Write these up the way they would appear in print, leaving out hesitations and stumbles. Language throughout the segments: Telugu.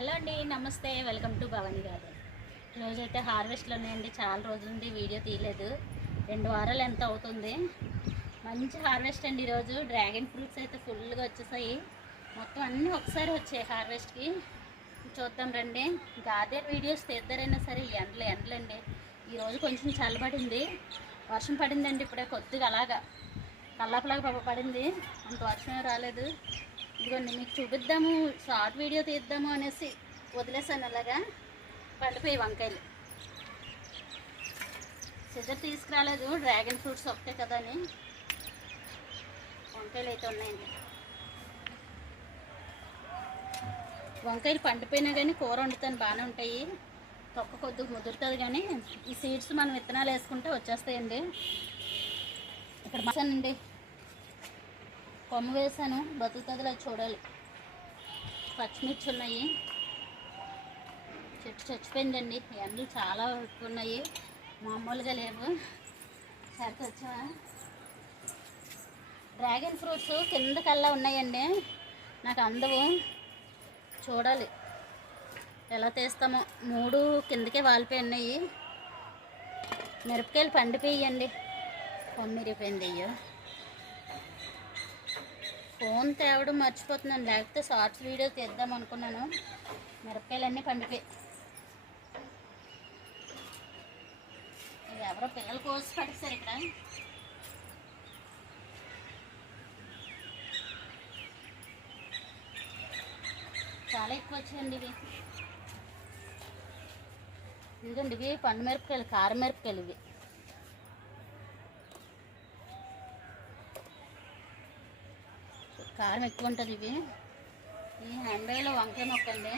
హలో అండి, నమస్తే. Welcome to Bhavani garden. ఈరోజైతే హార్వెస్ట్లో ఉన్నాయండి. చాలా రోజుల నుండి వీడియో తీయలేదు. 2 వారాలు ఎంత అవుతుంది. మంచి హార్వెస్ట్ అండి. ఈరోజు డ్రాగన్ ఫ్రూట్స్ అయితే ఫుల్గా వచ్చేసాయి. మొత్తం అన్నీ ఒకసారి వచ్చాయి హార్వెస్ట్కి. చూద్దాం రండి. గార్డెన్ వీడియోస్ తీద్దరైనా సరే ఎండలండి. ఈరోజు కొంచెం చల్లబడింది, వర్షం పడిందండి. ఇప్పుడే కొద్దిగా అలాగా కల్లాపలాగా పడింది, అంత వర్షమే రాలేదు. ఇదిగోండి మీకు చూపిద్దాము, షార్ట్ వీడియో తీద్దాము అనేసి వదిలేసాను. అలాగా పండిపోయి వంకాయలు. సిజర్ తీసుకురాలేదు, డ్రాగన్ ఫ్రూట్స్ ఒకటే కదా అని. వంకాయలు అయితే ఉన్నాయండి. వంకాయలు పండిపోయినా కానీ కూర వండుతాను, బాగానే ఉంటాయి. తొక్క కొద్దిగా ముదురుతుంది కానీ ఈ సీడ్స్ మనం విత్తనాలు వేసుకుంటే వచ్చేస్తాయండి. ఇక్కడ మసానండి, కొమ్మ వేసాను, బతుకుతుందిలో చూడాలి. పచ్చిమిర్చి ఉన్నాయి, చెట్టు చచ్చిపోయిందండి. ఎండలు చాలా ఎక్కువ ఉన్నాయి, మామూలుగా లేవు. సరికి వచ్చా. డ్రాగన్ ఫ్రూట్స్ కిందకల్లా ఉన్నాయండి, నాకు అందవు. చూడాలి ఎలా తీస్తామో. 3 కిందకే వాలిపోయి ఉన్నాయి. మిరపకాయలు పండిపోయండి, కొమ్మిరిపోయింది. అయ్యో, ఫోన్ తేవడం మర్చిపోతున్నాను, లేకపోతే షార్ట్స్ వీడియో తీద్దాం అనుకున్నాను. మిరపకాయలన్నీ పండిపోయి. ఎవరో పిల్లలు కోసి పడేస్తారు. ఇక్కడ చాలా ఎక్కువ వచ్చాయండి ఇవి. ఇదిగోండి, ఇవి పండు మిరపకాయలు, కారం మిరపకాయలు. ఇవి కారం ఎక్కువ ఉంటుంది. ఇవి ఈ హ్యాండ్లో వంకాయ మొక్క అండి.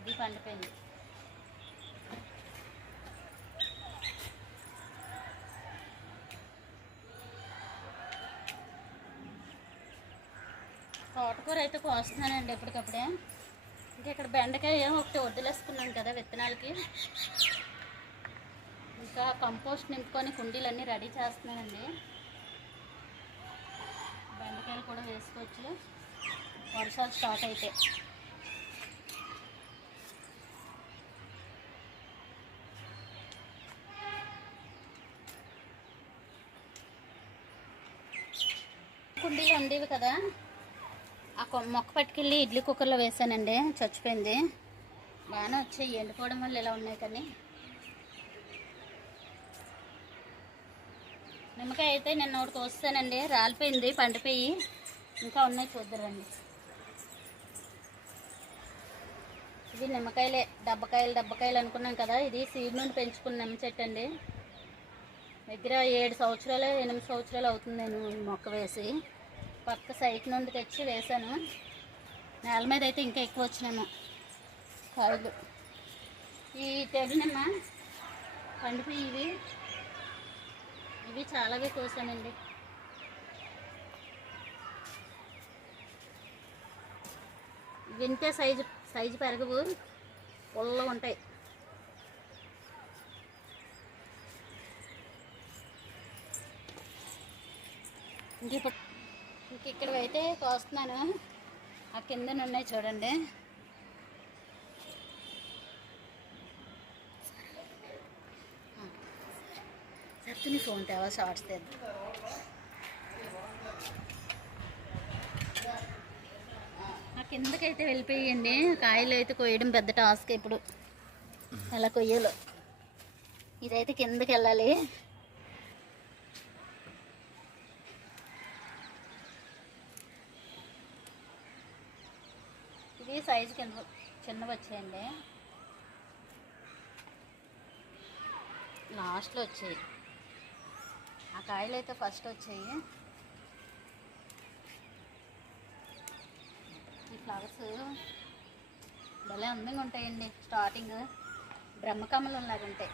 ఇది పండిపోయింది. తోటకూర అయితే కోస్తున్నానండి ఎప్పటికప్పుడే. ఇంకా ఇక్కడ బెండకాయ ఒకటి వడ్డలేసుకున్నాను కదా విత్తనాలకి. ఇంకా కంపోస్ట్ నింపుకొని కుండీలన్నీ రెడీ చేస్తున్నానండి. బెండకాయలు కూడా వేసుకోవచ్చు వర్షాలు స్టార్ట్ అయితే. కుండీలు ఉండేవి కదా, ఆ మొక్క పట్టుకెళ్ళి ఇడ్లీ కుక్కర్లో వేసానండి, చచ్చిపోయింది. బాగానే వచ్చాయి, ఎండిపోవడం వల్ల ఇలా ఉన్నాయి. కానీ నిమ్మకాయ అయితే నిన్న ఒకటి కోస్తానండి, రాలిపోయింది, పండిపోయి. ఇంకా ఉన్నాయి, చూద్దరండి. ఇది నిమ్మకాయలే, డబ్బకాయలు అనుకున్నాం కదా. ఇది సీడ్ నుండి పెంచుకున్న నిమ్మ చెట్టు అండి. దగ్గర 7 సంవత్సరాలు 8 సంవత్సరాలు అవుతుంది నేను మొక్క వేసి. పక్క సైట్ నుండి తెచ్చి వేసాను. నేల మీద అయితే ఇంకా ఎక్కువ వచ్చినాము కాయలు. ఈ తెగులు నిమ్మ పండిపోయి ఇవి చాలాగా కోసానండి. వింటే సైజు పెరగవు, పొల్లగా ఉంటాయి. ఇంక ఇక్కడ అయితే కోస్తున్నాను. ఆ కింద ఉన్నాయి చూడండి. సరే ఫోన్ తేవా, షార్ట్స్ తెద్దాం. ఆ కిందకైతే వెళ్ళిపోయండి. కాయలు అయితే కొయ్యడం పెద్ద టాస్క్. ఇప్పుడు ఎలా కొయ్యాలో. ఇదైతే కిందకి వెళ్ళాలి. ఇది సైజు కింద చిన్నవి వచ్చాయండి, లాస్ట్లో వచ్చాయి. ఆ కాయలు అయితే ఫస్ట్ వచ్చాయి. ఈ ఫ్లవర్స్ భలే అందంగా ఉంటాయండి. స్టార్టింగ్ బ్రహ్మకమలం లాగా ఉంటాయి.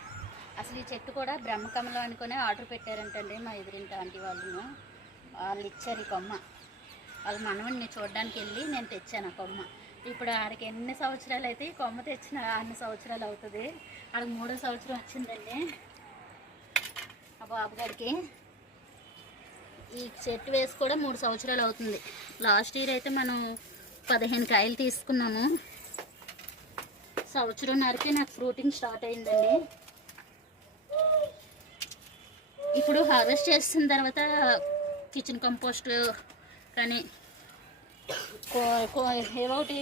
అసలు ఈ చెట్టు కూడా బ్రహ్మకమలం అనుకునే ఆర్డర్ పెట్టారంటండి మా ఎదురింటి ఆంటీ వాళ్ళు ఇచ్చారు ఈ కొమ్మ. వాళ్ళ మనవడిని చూడడానికి వెళ్ళి నేను తెచ్చాను ఆ కొమ్మ. ఇప్పుడు ఆడికి ఎన్ని సంవత్సరాలు అయితే ఈ కొమ్మ తెచ్చిన అన్ని సంవత్సరాలు అవుతుంది. ఆడికి 3వ సంవత్సరం వచ్చిందండి ఆ బాబు గారికి. ఈ చెట్టు వేసి కూడా 3 సంవత్సరాలు అవుతుంది. లాస్ట్ ఇయర్ అయితే మనం 15 కాయలు తీసుకున్నాము. సంవత్సరంన్నరకే నాకు ఫ్రూటింగ్ స్టార్ట్ అయిందండి. ఇప్పుడు హార్వెస్ట్ చేసిన తర్వాత కిచెన్ కంపోస్ట్ కానీ ఏవో ఒకటి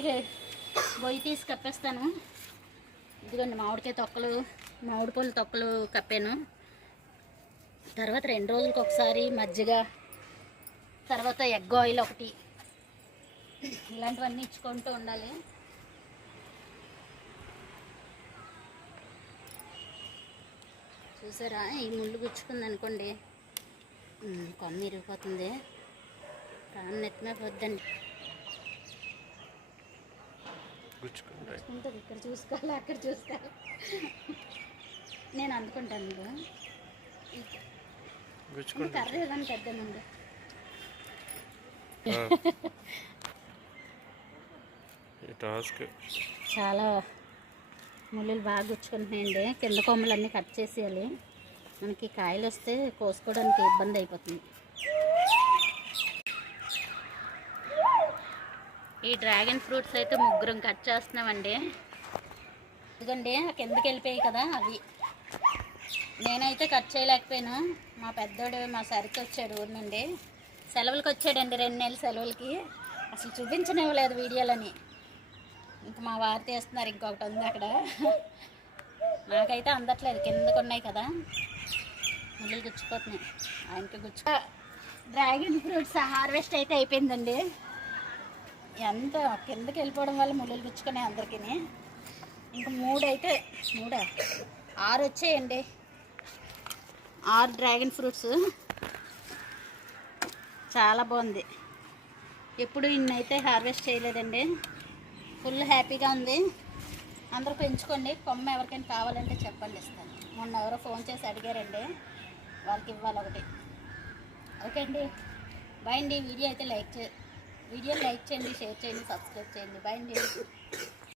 బొయ్యి తీసి కప్పేస్తాను. ఇదిగోండి మామిడికాయ తొక్కలు, మామిడి పళ్ళు తొక్కలు కప్పాను. తర్వాత 2 రోజులకు ఒకసారి మజ్జిగ, తర్వాత ఎగ్ ఆయిల్ ఒకటి, ఇలాంటివన్నీ ఇచ్చుకుంటూ ఉండాలి. చూసారా, ఈ ముళ్ళు గుచ్చుకుంది అనుకోండి, కొమ్మ ఇరిగిపోతుంది, ప్రాణం నెత్తమే పోద్దండి. గుచ్చుకుంటుంది, ఇక్కడ చూసుకోవాలి, అక్కడ చూసుకోవాలి. నేను అందుకుంటాను. కర్రీ ఏదైనా పెద్దనండి. చాలా ముళ్ళు బాగా గుచ్చుకుంటున్నాయండి. కింద కొమ్మలన్నీ కట్ చేసేయాలి. మనకి కాయలు వస్తే కోసుకోవడానికి ఇబ్బంది అయిపోతుంది. ఈ డ్రాగన్ ఫ్రూట్స్ అయితే 3 కట్ చేస్తున్నామండి. ఇదిగోండి కిందకి వెళ్ళిపోయాయి కదా, అవి నేనైతే కట్ చేయలేకపోయాను. మా పెద్దోడు మా సరికి వచ్చాడు ఊరి నుండి, సెలవులకి వచ్చాడండి. 2 నెలల సెలవులకి. అసలు చూపించనివ్వలేదు వీడియోలని. ఇంక మా వారు తీస్తున్నారు. ఇంకొకటి ఉంది అక్కడ. నాకైతే అందట్లేదు, కిందకు ఉన్నాయి కదా, ముళ్ళు గుచ్చిపోతున్నాయి. ఆయనకి డ్రాగన్ ఫ్రూట్స్ హార్వెస్ట్ అయితే అయిపోయిందండి. ఎంత కిందకి వెళ్ళిపోవడం వల్ల ముళ్ళు గుచ్చుకున్నాయి అందరికీ. ఇంక 6 వచ్చాయండి. 6 డ్రాగన్ ఫ్రూట్స్. చాలా బాగుంది. ఎప్పుడు ఇన్నైతే హార్వెస్ట్ చేయలేదండి. ఫుల్ హ్యాపీగా ఉంది. అందరూ పెంచుకోండి. కొమ్మ ఎవరికైనా కావాలంటే చెప్పండి, ఇస్తాను. మొన్న ఎవరో ఫోన్ చేసి అడిగారండి, వాళ్ళకి ఇవ్వాలి ఒకటి. ఓకే అండి, బాయ్ అండి. వీడియో లైక్ చేయండి, షేర్ చేయండి, సబ్స్క్రైబ్ చేయండి. బాయ్ అండి.